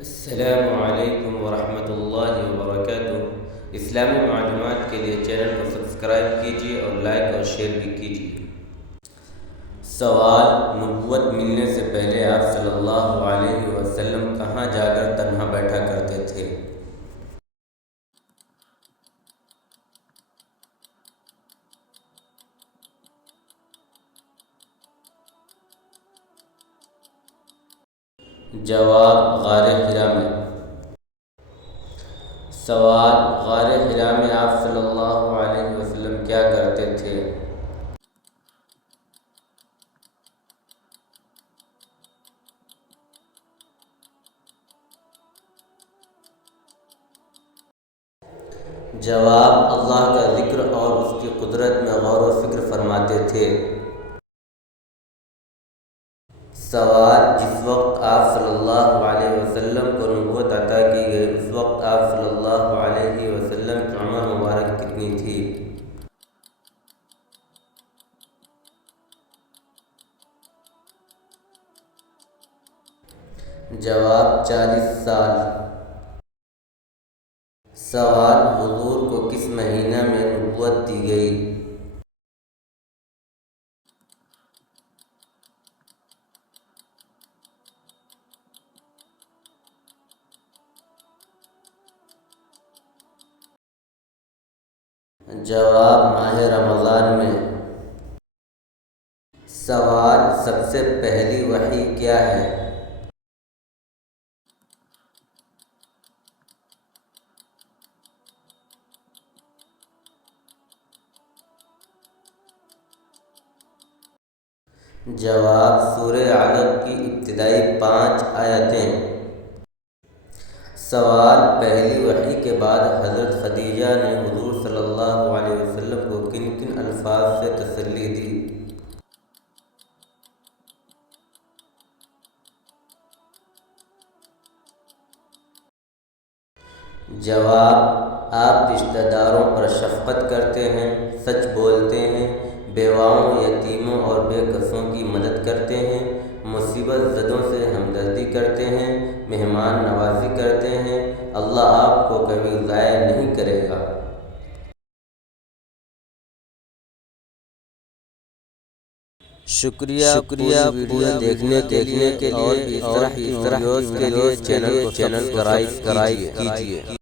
السلام علیکم ورحمۃ اللہ وبرکاتہ۔ اسلامی معلومات کے لیے چینل کو سبسکرائب کیجیے اور لائک اور شیئر بھی کیجیے۔ سوال: نبوت ملنے سے پہلے آپ صلی اللہ علیہ وسلم کہاں جا کر تنہا بیٹھا کرتے تھے؟ جواب: غار حرا میں۔ سوال: غار حرا میں آپ صلی اللہ علیہ وسلم کیا کرتے تھے؟ جواب: اللہ کا ذکر اور اس کی قدرت میں غور و فکر فرماتے تھے۔ سوال: جس وقت آپ صلی اللہ علیہ وسلم کو نبوت عطا کی گئی اس وقت آپ صلی اللہ علیہ وسلم کی عمر مبارک کتنی تھی؟ جواب: 40 سال۔ سوال: حضور کو کس مہینہ میں نبوت دی گئی؟ جواب: ماہ رمضان میں۔ سوال: سب سے پہلی وحی کیا ہے؟ جواب: سورہ علق کی ابتدائی 5 آیتیں۔ سوال: پہلی وحی کے بعد حضرت خدیجہ نے حضور صلی اللہ علیہ وسلم کو کن کن الفاظ سے تسلی دی؟ جواب: آپ رشتہ داروں پر شفقت کرتے ہیں، سچ بولتے ہیں، بیواؤں، یتیموں اور بے کسوں کی مدد کرتے ہیں، مصیبت زدوں سے ہمدردی کرتے ہیں، مہمان نوازی کرتے ہیں۔ اللہ آپ کو کبھی ضائع نہیں کرے گا۔ شکریہ ویڈیو دیکھنے کے لیے اور اس طرح کی ویڈیوز کے لیے چینل کو سبسکرائب کیجیے۔